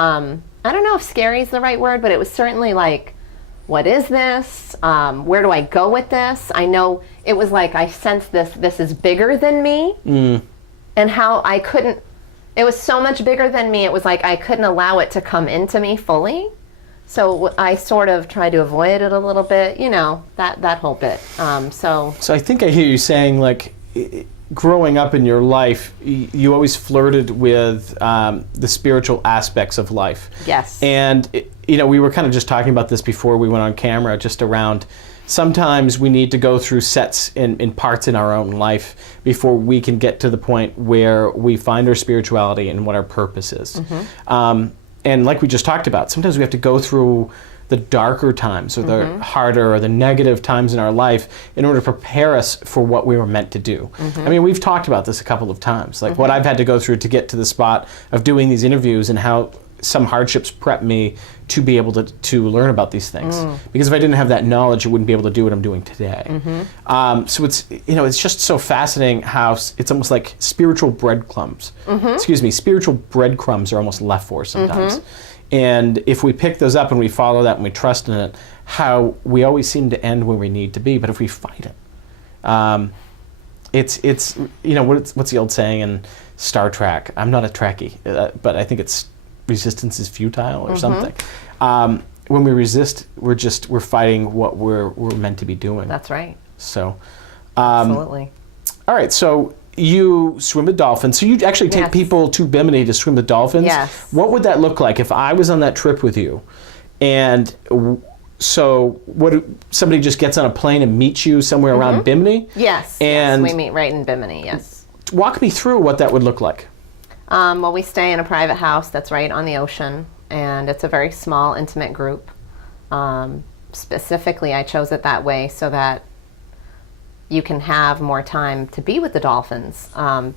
I don't know if scary is the right word, but it was certainly like, what is this? Where do I go with this? I know it was like I sensed this is bigger than me. And how I couldn't, it was so much bigger than me, it was like I couldn't allow it to come into me fully. So I sort of tried to avoid it a little bit, that whole bit. So I think I hear you saying, like, growing up in your life, you always flirted with the spiritual aspects of life. Yes. And, we were kind of just talking about this before we went on camera, just around sometimes we need to go through sets in parts in our own life before we can get to the point where we find our spirituality and what our purpose is. And like we just talked about, sometimes we have to go through the darker times or the harder or the negative times in our life in order to prepare us for what we were meant to do. I mean, we've talked about this a couple of times, like what I've had to go through to get to the spot of doing these interviews and how some hardships prep me to be able to learn about these things. Because if I didn't have that knowledge, I wouldn't be able to do what I'm doing today. So it's, it's just so fascinating how it's almost like spiritual breadcrumbs. Spiritual breadcrumbs are almost left for us sometimes. And if we pick those up and we follow that and we trust in it, how we always seem to end where we need to be. But if we fight it, it's what's the old saying in Star Trek? I'm not a Trekkie, but I think it's resistance is futile or something. When we resist, we're fighting what we're meant to be doing. That's right. So, absolutely. All right, so you swim with dolphins. So you actually take people to Bimini to swim with dolphins. Yes. What would that look like if I was on that trip with you? And so somebody just gets on a plane and meets you somewhere around Bimini? Yes. And we meet right in Bimini, yes. Walk me through what that would look like. Well, we stay in a private house that's right on the ocean, and it's a very small, intimate group. Specifically, I chose it that way so that you can have more time to be with the dolphins,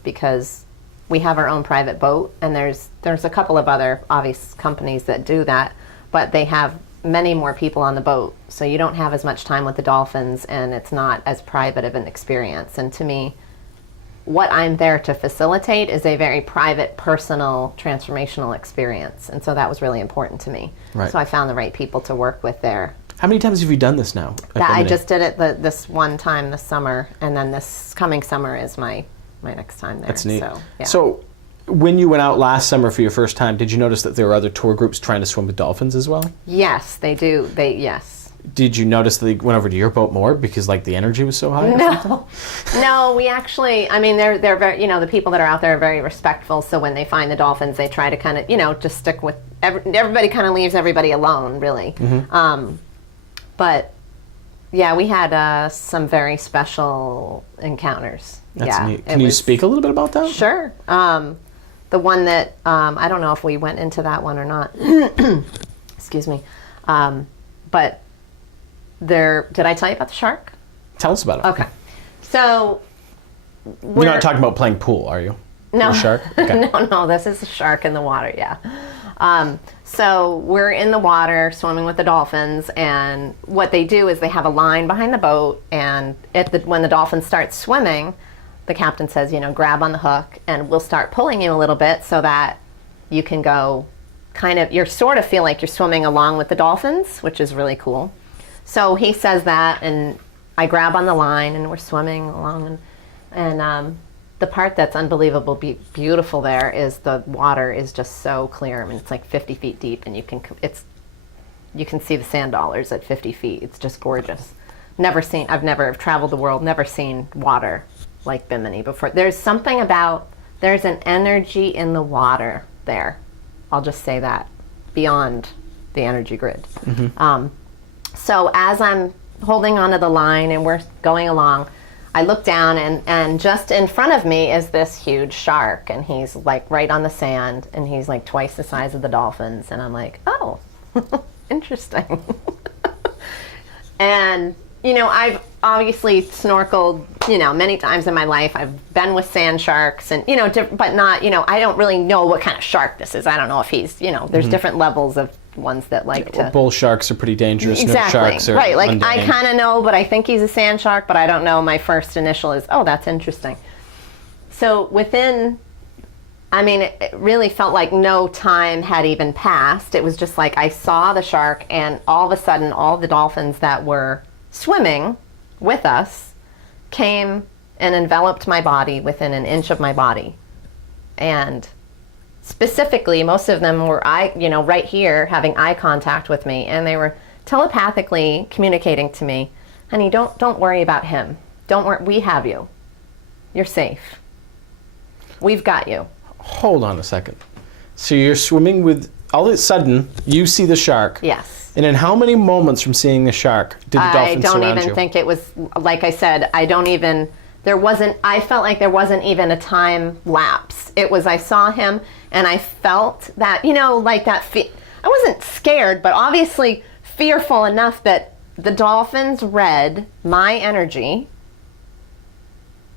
because we have our own private boat, and there's a couple of other obvious companies that do that, but they have many more people on the boat, so you don't have as much time with the dolphins, and it's not as private of an experience. And to me, what I'm there to facilitate is a very private, personal, transformational experience. And so that was really important to me. Right. So I found the right people to work with there. How many times have you done this now? I just did it this one time this summer, and then this coming summer is my next time there. That's neat. So, yeah. So when you went out last summer for your first time, did you notice that there were other tour groups trying to swim with dolphins as well? Yes, they do. Yes. Did you notice that they went over to your boat more because like the energy was so high? No, we actually, I mean, they're very, the people that are out there are very respectful. So when they find the dolphins, they try to kind of, just stick with, everybody kind of leaves everybody alone, really. But yeah, we had some very special encounters. That's neat. Can you speak a little bit about that? Sure. The one that, I don't know if we went into that one or not. Excuse me. But did I tell you about the shark? Tell us about it. Okay. So you're not talking about playing pool, are you? No. With a shark? Okay. No, this is a shark in the water, yeah. So we're in the water swimming with the dolphins, and what they do is they have a line behind the boat, and when the dolphin starts swimming, the captain says, grab on the hook, and we'll start pulling you a little bit so that you can go you sort of feel like you're swimming along with the dolphins, which is really cool. So he says that, and I grab on the line, and we're swimming along, and the part that's unbelievably beautiful there is the water is just so clear. I mean, it's like 50 feet deep, and you can see the sand dollars at 50 feet. It's just gorgeous. I've never traveled the world, never seen water like Bimini before. There's an energy in the water there. I'll just say that, beyond the energy grid. So as I'm holding onto the line and we're going along, I look down, and just in front of me is this huge shark, and he's like right on the sand, and he's like twice the size of the dolphins, and I'm like, oh, interesting. And I've obviously snorkeled, many times in my life. I've been with sand sharks, and but not, I don't really know what kind of shark this is. I don't know if he's, there's different levels of ones that like to. Bull sharks are pretty dangerous. Exactly. Snook sharks are right. Like mundane. I kind of know, but I think he's a sand shark, but I don't know. My first initial is, oh, that's interesting. So within I mean, it really felt like no time had even passed. It was just like I saw the shark, and all of a sudden, all the dolphins that were swimming with us came and enveloped my body within an inch of my body. And specifically, most of them were right here having eye contact with me, and they were telepathically communicating to me, honey, don't worry about him. Don't worry, we have you. You're safe. We've got you. Hold on a second. So you're swimming with, all of a sudden, you see the shark. Yes. And in how many moments from seeing the shark did the dolphin surround you? I don't even think it was, like I said, I felt like there wasn't even a time lapse. It was, I saw him and I felt that, like that, I wasn't scared, but obviously fearful enough that the dolphins read my energy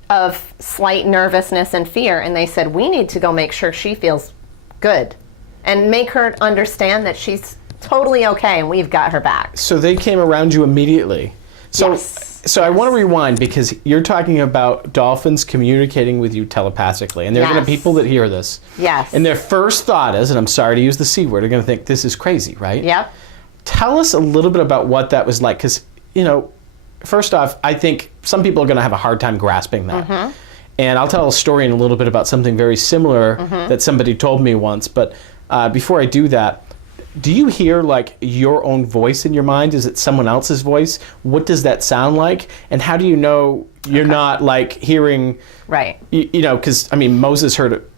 of slight nervousness and fear, and they said, we need to go make sure she feels good and make her understand that she's totally okay and we've got her back. So they came around you immediately. So, yes. So I want to rewind, because you're talking about dolphins communicating with you telepathically, and there are going to be people that hear this. Yes. And their first thought is, and I'm sorry to use the C word, they're going to think this is crazy, right? Yep. Tell us a little bit about what that was like, because, first off, I think some people are going to have a hard time grasping that. Mm-hmm. And I'll tell a story in a little bit about something very similar that somebody told me once. But before I do that, do you hear like your own voice in your mind? Is it someone else's voice? What does that sound like? And how do you know you're not like hearing, right? Because Moses heard,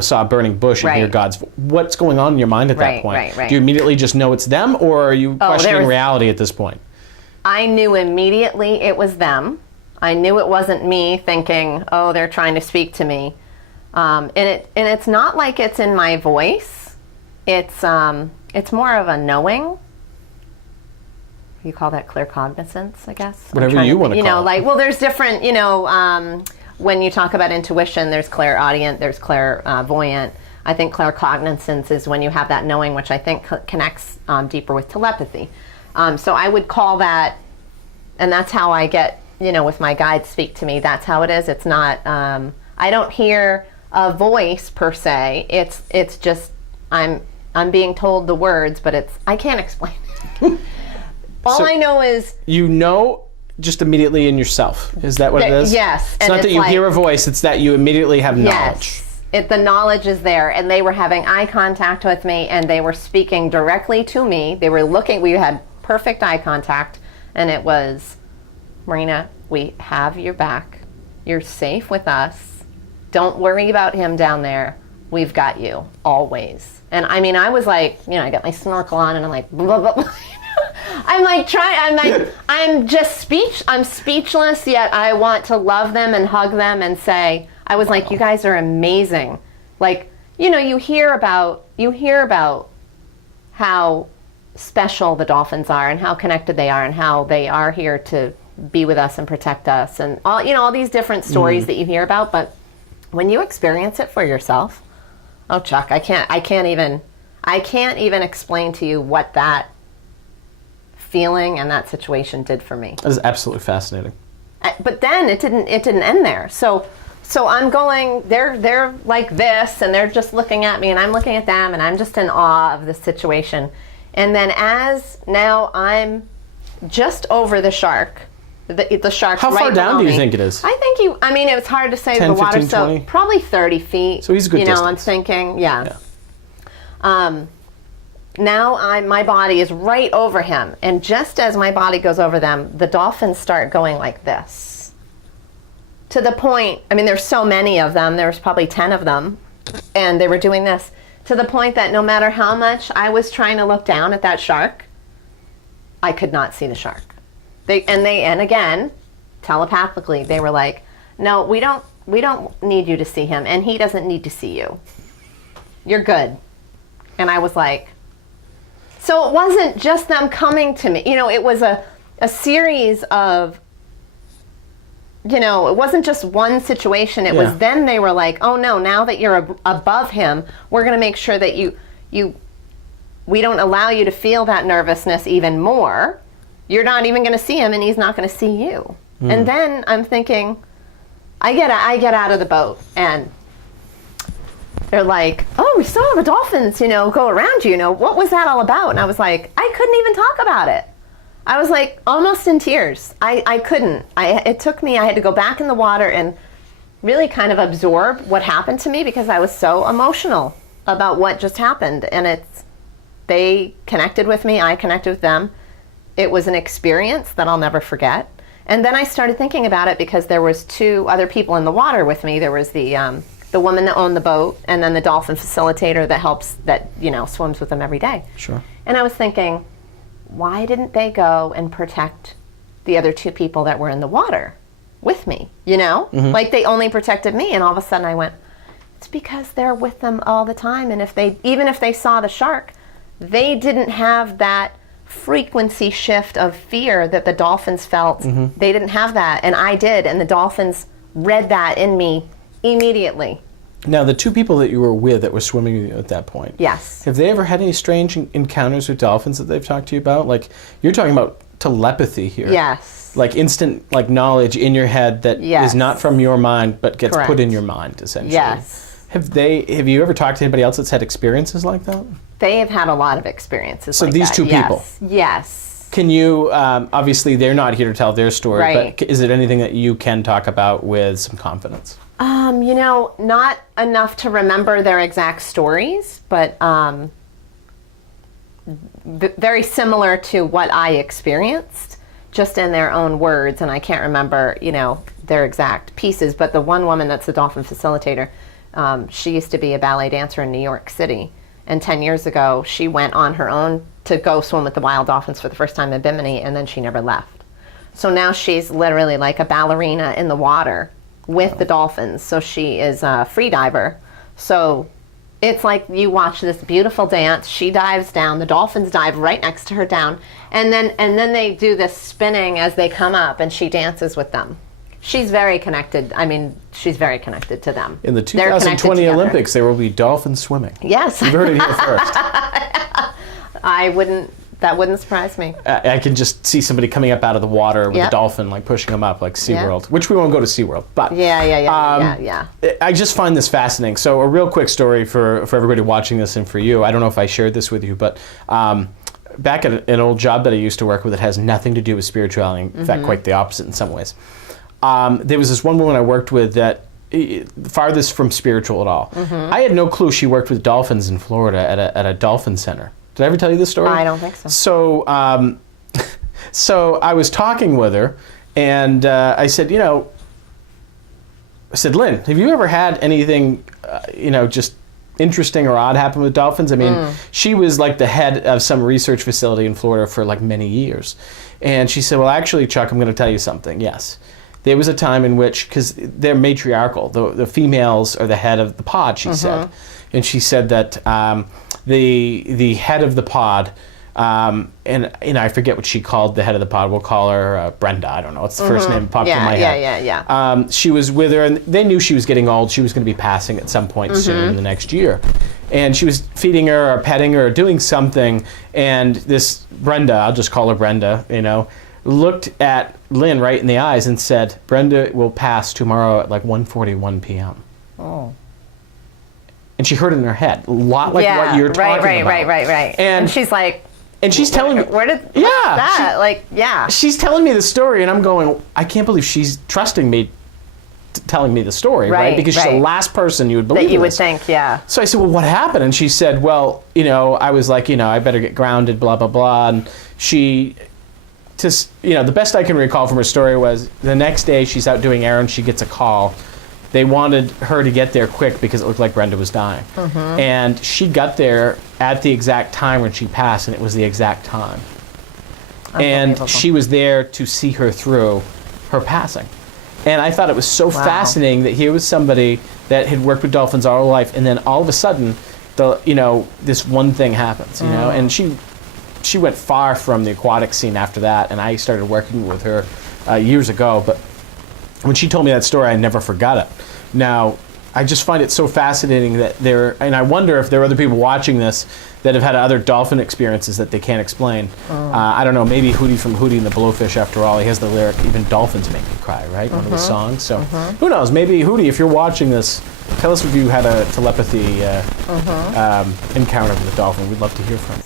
saw a burning bush and hear God's. What's going on in your mind at that point? Right. Do you immediately just know it's them, or are you questioning reality at this point? I knew immediately it was them. I knew it wasn't me thinking, oh, they're trying to speak to me. And it's not like it's in my voice. It's more of a knowing. You call that claircognizance, I guess. Whatever you want to call it. There's different, when you talk about intuition, there's clairaudient, there's clairvoyant. I think claircognizance is when you have that knowing, which I think connects deeper with telepathy. So I would call that, and that's how I get, with my guides speak to me, that's how it is. It's not, I don't hear a voice per se. It's just, I'm being told the words, but I can't explain it. All I know is... just immediately in yourself. Is that what it is? Yes. It's not that you hear a voice, it's that you immediately have knowledge. Yes. The knowledge is there, and they were having eye contact with me, and they were speaking directly to me. They were looking, we had perfect eye contact, and it was, Marina, we have your back. You're safe with us. Don't worry about him down there. We've got you, always. And I was like, I got my snorkel on, and I'm like, blah, blah, blah. I'm speechless, yet I want to love them and hug them and say, I was like, you guys are amazing. Like, you hear about how special the dolphins are and how connected they are and how they are here to be with us and protect us and all these different stories that you hear about. But when you experience it for yourself, oh, Chuck, I can't even explain to you what that feeling and that situation did for me. That is absolutely fascinating. But then it didn't end there. So I'm going, they're like this, and they're just looking at me, and I'm looking at them, and I'm just in awe of the situation. And then now I'm just over the shark. The shark's How far down do you think it is? I think it was hard to say. 10, the water, 15, 20? So probably 30 feet. So he's a good distance. I'm thinking, yeah. Now my body is right over him, and just as my body goes over them, the dolphins start going like this. To the point, there's so many of them, there's probably 10 of them, and they were doing this, to the point that no matter how much I was trying to look down at that shark, I could not see the shark. And again, telepathically, they were like, no, we don't need you to see him, and he doesn't need to see you. You're good. And I was like, so it wasn't just them coming to me. It was a series of, it wasn't just one situation. It was then they were like, oh no, now that you're above him, we're going to make sure that we don't allow you to feel that nervousness even more. You're not even going to see him, and he's not going to see you. And then I'm thinking, I get out of the boat, and they're like, oh, we saw the dolphins, go around you. What was that all about? And I was like, I couldn't even talk about it. I was like almost in tears. I couldn't. It took me, I had to go back in the water and really kind of absorb what happened to me because I was so emotional about what just happened. And they connected with me, I connected with them. It was an experience that I'll never forget. And then I started thinking about it because there was 2 other people in the water with me. There was the woman that owned the boat, and then the dolphin facilitator that swims with them every day. Sure. And I was thinking, why didn't they go and protect the other 2 people that were in the water with me? Mm-hmm. Like they only protected me, and all of a sudden I went, it's because they're with them all the time, and even if they saw the shark, they didn't have that frequency shift of fear that the dolphins felt. Mm-hmm. They didn't have that, and I did, and the dolphins read that in me immediately. Now, the 2 people that you were with that were swimming with you at that point, Yes. have they ever had any strange encounters with dolphins that they've talked to you about? Like, you're talking about telepathy here. Yes. Like instant knowledge in your head that Yes. is not from your mind but gets Correct. put in your mind, essentially. Yes. Have you ever talked to anybody else that's had experiences like that? They have had a lot of experiences So like these that. 2 people? Yes. Can you, obviously they're not here to tell their story, Right. but is it anything that you can talk about with some confidence? Not enough to remember their exact stories, but very similar to what I experienced, just in their own words. And I can't remember, their exact pieces, but the one woman that's the dolphin facilitator, she used to be a ballet dancer in New York City. And 10 years ago, she went on her own to go swim with the wild dolphins for the first time in Bimini, and then she never left. So now she's literally like a ballerina in the water with the dolphins. So she is a free diver. So it's like you watch this beautiful dance. She dives down. The dolphins dive right next to her down. And then they do this spinning as they come up, and she dances with them. She's very connected. She's very connected to them. In the They're connected 2020 together. Olympics, there will be dolphin swimming. Yes. You've heard it here first. That wouldn't surprise me. I can just see somebody coming up out of the water with Yep. a dolphin, pushing them up, like SeaWorld, which we won't go to SeaWorld. But Yeah. I just find this fascinating. So a real quick story for everybody watching this and for you. I don't know if I shared this with you, but back at an old job that I used to work with that has nothing to do with spirituality, in fact, quite the opposite in some ways. There was this one woman I worked with that farthest from spiritual at all. I had no clue she worked with dolphins in Florida at a dolphin center. Did I ever tell you this story? I don't think so. So I was talking with her, and I said, Lynn, have you ever had anything, just interesting or odd happen with dolphins? She was like the head of some research facility in Florida for many years. And she said, well, actually, Chuck, I'm going to tell you something. Yes. There was a time in which, because they're matriarchal, the females are the head of the pod, she said. And she said that the head of the pod, and I forget what she called the head of the pod. We'll call her Brenda. I don't know. It's the first name that popped in my head. Yeah. She was with her, and they knew she was getting old. She was going to be passing at some point soon in the next year. And she was feeding her or petting her or doing something, and this Brenda, I'll just call her Brenda, looked at Lynn right in the eyes and said, Brenda will pass tomorrow at 1:41 p.m. Oh. And she heard it in her head, a lot like what you're talking about. Right. And she's like, and she's telling me, where did that? She's telling me the story, and I'm going, I can't believe she's trusting me, telling me the story, right? Because she's the last person you would believe that you would this. think, yeah. So I said, well, what happened? And she said, well, I was like, I better get grounded, blah, blah, blah. And she just, the best I can recall from her story was the next day she's out doing errands, she gets a call. They wanted her to get there quick because it looked like Brenda was dying. And she got there at the exact time when she passed, and it was the exact time. And she was there to see her through her passing. And I thought it was so fascinating that here was somebody that had worked with dolphins all her life, and then all of a sudden, this one thing happens, and she went far from the aquatic scene after that, and I started working with her years ago, but when she told me that story, I never forgot it. Now, I just find it so fascinating that and I wonder if there are other people watching this that have had other dolphin experiences that they can't explain. I don't know, maybe Hootie from Hootie and the Blowfish, after all, he has the lyric, even dolphins make me cry, right? One of the songs. So who knows, maybe Hootie, if you're watching this, Tell us if you had a telepathy encounter with a dolphin. We'd love to hear from you.